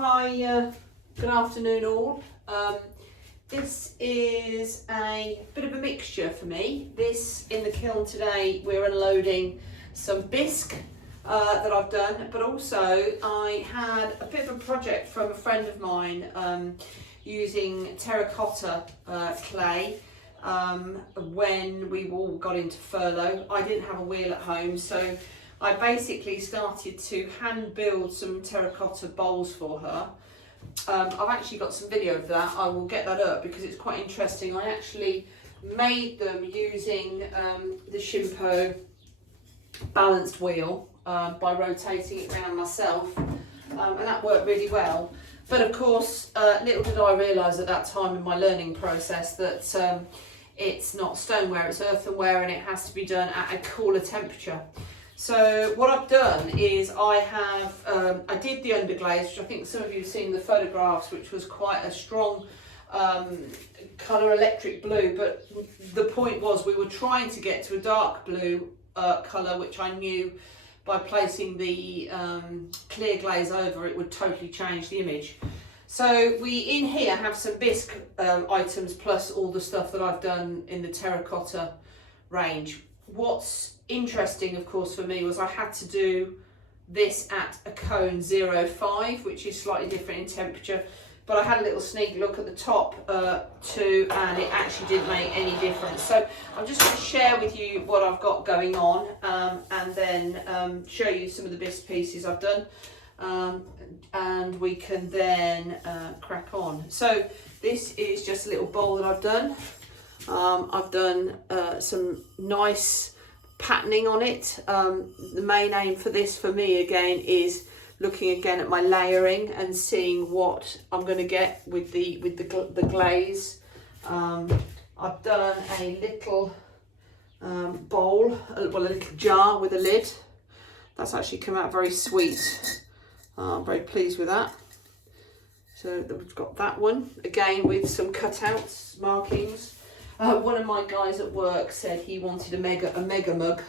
Hi, good afternoon all. This is a bit of a mixture for me. This, in the kiln today, we're unloading some bisque that I've done, but also I had a bit of a project from a friend of mine using terracotta clay when we all got into furlough. I didn't have a wheel at home, so I basically started to hand build some terracotta bowls for her. I've actually got some video of that. I will get that up because it's quite interesting. I actually made them using the Shimpo balanced wheel by rotating it around myself, and that worked really well. But of course, little did I realise at that time in my learning process that it's not stoneware, it's earthenware, and it has to be done at a cooler temperature. So what I've done is I did the underglaze, which I think some of you have seen the photographs, which was quite a strong colour, electric blue, but the point was we were trying to get to a dark blue colour, which I knew by placing the clear glaze over it would totally change the image. So we in here have some bisque items plus all the stuff that I've done in the terracotta range. What's interesting, of course, for me was I had to do this at a cone 0.5, which is slightly different in temperature, but I had a little sneak look at the top too, and it actually didn't make any difference. So I'm just going to share with you what I've got going on, and then show you some of the bisque pieces I've done, and we can then crack on. So this is just a little bowl that I've done. I've done some nice patterning on it. The main aim for this for me again is looking again at my layering and seeing what I'm going to get with the glaze. I've done a little bowl, a little jar with a lid. That's actually come out very sweet. I'm very pleased with that. So we've got that one again with some cutouts, markings. One of my guys at work said he wanted a mega mug.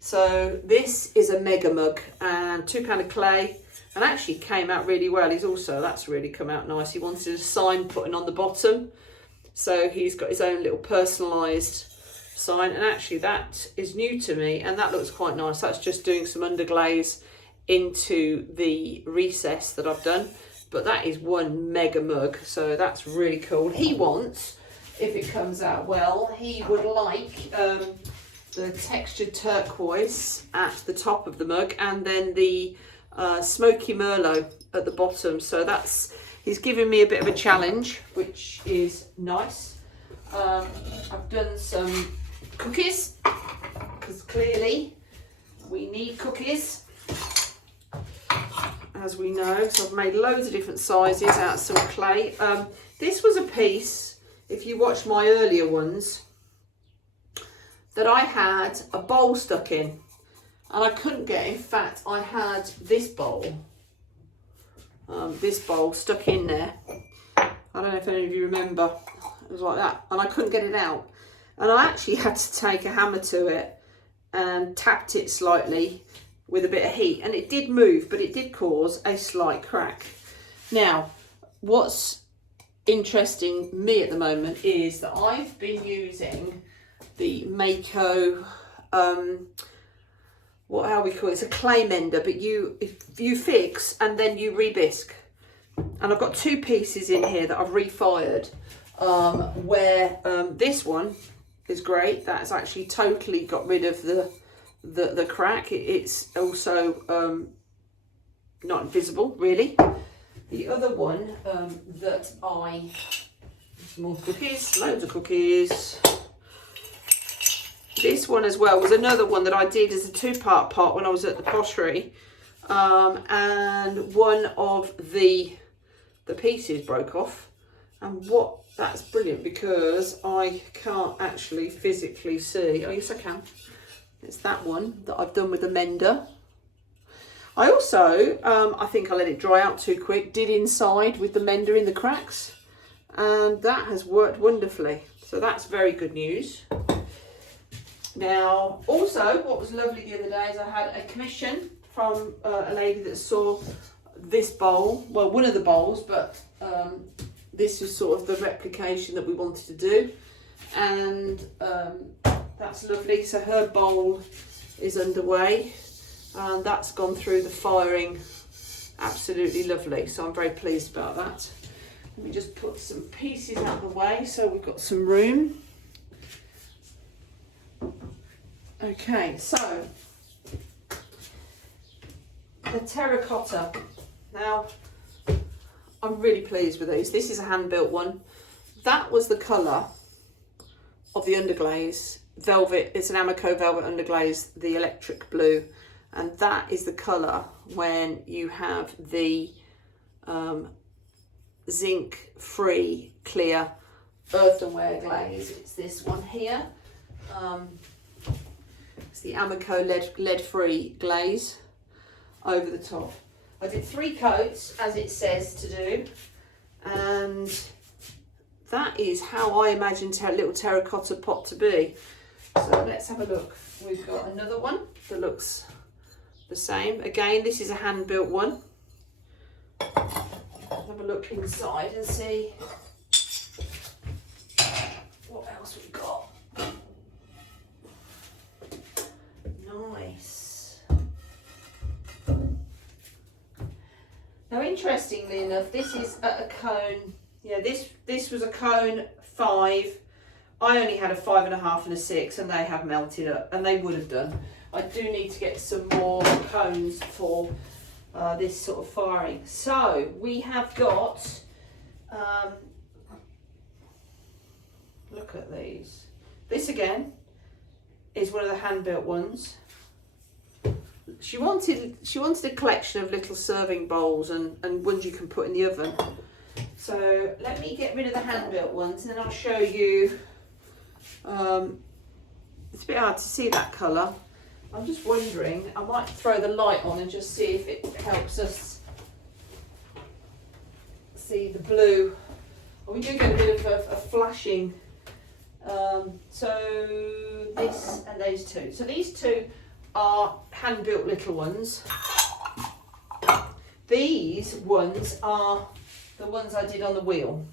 So this is a mega mug and £2 of clay, and actually came out really well. That's really come out nice. He wanted a sign putting on the bottom. So he's got his own little personalised sign, and actually that is new to me and that looks quite nice. That's just doing some underglaze into the recess that I've done. But that is one mega mug, so that's really cool. He wants, if it comes out well, he would like the textured turquoise at the top of the mug, and then the smoky merlot at the bottom. So he's giving me a bit of a challenge, which is nice. I've done some cookies, because clearly we need cookies, as we know. So I've made loads of different sizes out of some clay. This was a piece, if you watch my earlier ones, that I had a bowl stuck in and I couldn't get. In fact, I had this bowl stuck in there. I don't know if any of you remember. It was like that, and I couldn't get it out, and I actually had to take a hammer to it and tapped it slightly with a bit of heat, and it did move, but it did cause a slight crack. Now, what's interesting me at the moment is that I've been using the Mayco, how we call it? It's a clay mender, but you fix and then you rebisque. And I've got two pieces in here that I've refired, where this one is great. That's actually totally got rid of the crack. It's also not visible really. The other one that some more cookies, loads of cookies. This one as well was another one that I did as a two-part pot when I was at the pottery, and one of the pieces broke off, and that's brilliant because I can't actually physically see. Oh yes I can. It's that one that I've done with the mender. I also, I think I let it dry out too quick, did inside with the mender in the cracks, and that has worked wonderfully. So that's very good news. Now, also, what was lovely the other day is I had a commission from a lady that saw this bowl, well, one of the bowls, but this was sort of the replication that we wanted to do, and that's lovely. So her bowl is underway, and that's gone through the firing absolutely lovely, so I'm very pleased about that. Let me just put some pieces out of the way so we've got some room. Okay, so the terracotta. Now, I'm really pleased with these. This is a hand-built one. That was the colour of the underglaze. Velvet, it's an Amaco velvet underglaze, the electric blue. And that is the colour when you have the zinc-free clear earthenware glaze. It's this one here. It's the Amaco lead-free glaze over the top. I did 3 coats as it says to do, and that is how I imagine a little terracotta pot to be. So let's have a look. We've got another one that looks the same. Again, this is a hand-built one. Let's have a look inside and see what else we've got. Nice. Now, interestingly enough, this is at a cone. Yeah, this was a cone 5. I only had a 5.5 and a 6, and they have melted up, and they would have done. I do need to get some more cones for this sort of firing. So we have got, look at these. This again is one of the hand-built ones. She wanted a collection of little serving bowls and ones you can put in the oven. So let me get rid of the hand-built ones, and then I'll show you. It's a bit hard to see that colour. I'm just wondering, I might throw the light on and just see if it helps us see the blue. We do get a bit of a flashing. So this and those two. So these two are hand-built little ones. These ones are the ones I did on the wheel.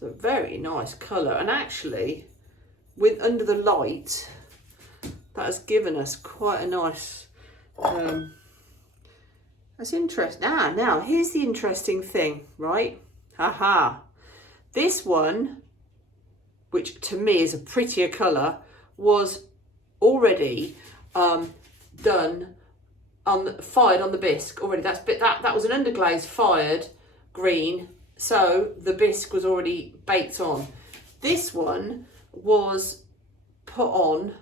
So very nice colour, and actually with under the light that has given us quite a nice that's interesting. Now here's the interesting thing, right? Haha. This one, which to me is a prettier colour, was already done fired on the bisque already. That was an underglaze fired green, so the bisque was already baked on. This one was put on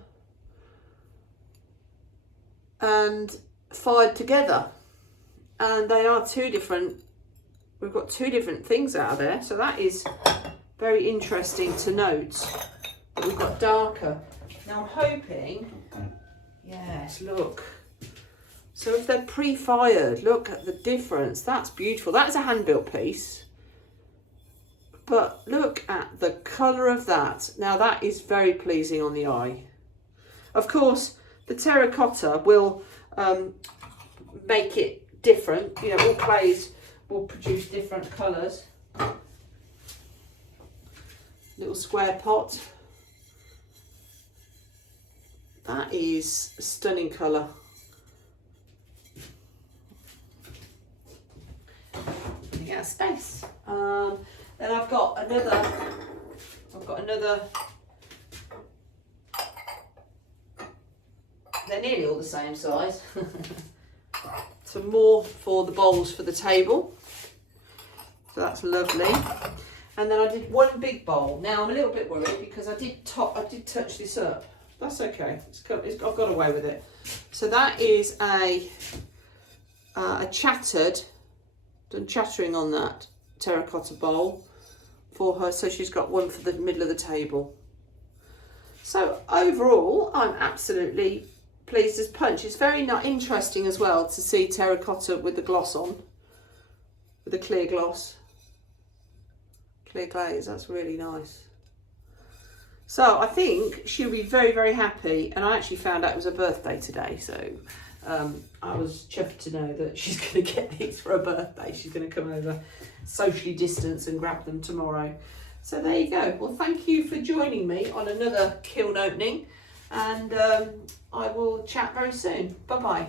and fired together, and they are two different. We've got two different things out of there, so that is very interesting to note that we've got darker. Now I'm hoping, yes, look. So if they're pre-fired, look at the difference. That's beautiful. That's a hand-built piece. But look at the colour of that. Now that is very pleasing on the eye. Of course, the terracotta will make it different. You know, all clays will produce different colours. Little square pot. That is a stunning colour. Running out of space. Then I've got another. They're nearly all the same size. Some more for the bowls for the table. So that's lovely. And then I did one big bowl. Now I'm a little bit worried because I did touch this up. That's okay. I've got away with it. So that is a done chattering on that terracotta bowl for her. So she's got one for the middle of the table. So overall, I'm absolutely pleased as punch. It's very interesting as well to see terracotta with the gloss on, with the clear gloss. Clear glaze, that's really nice. So I think she'll be very, very happy, and I actually found out it was her birthday today, so I was chuffed to know that she's going to get these for her birthday. She's going to come over, socially distance, and grab them tomorrow. So there you go. Well, thank you for joining me on another kiln opening, and I will chat very soon. Bye bye.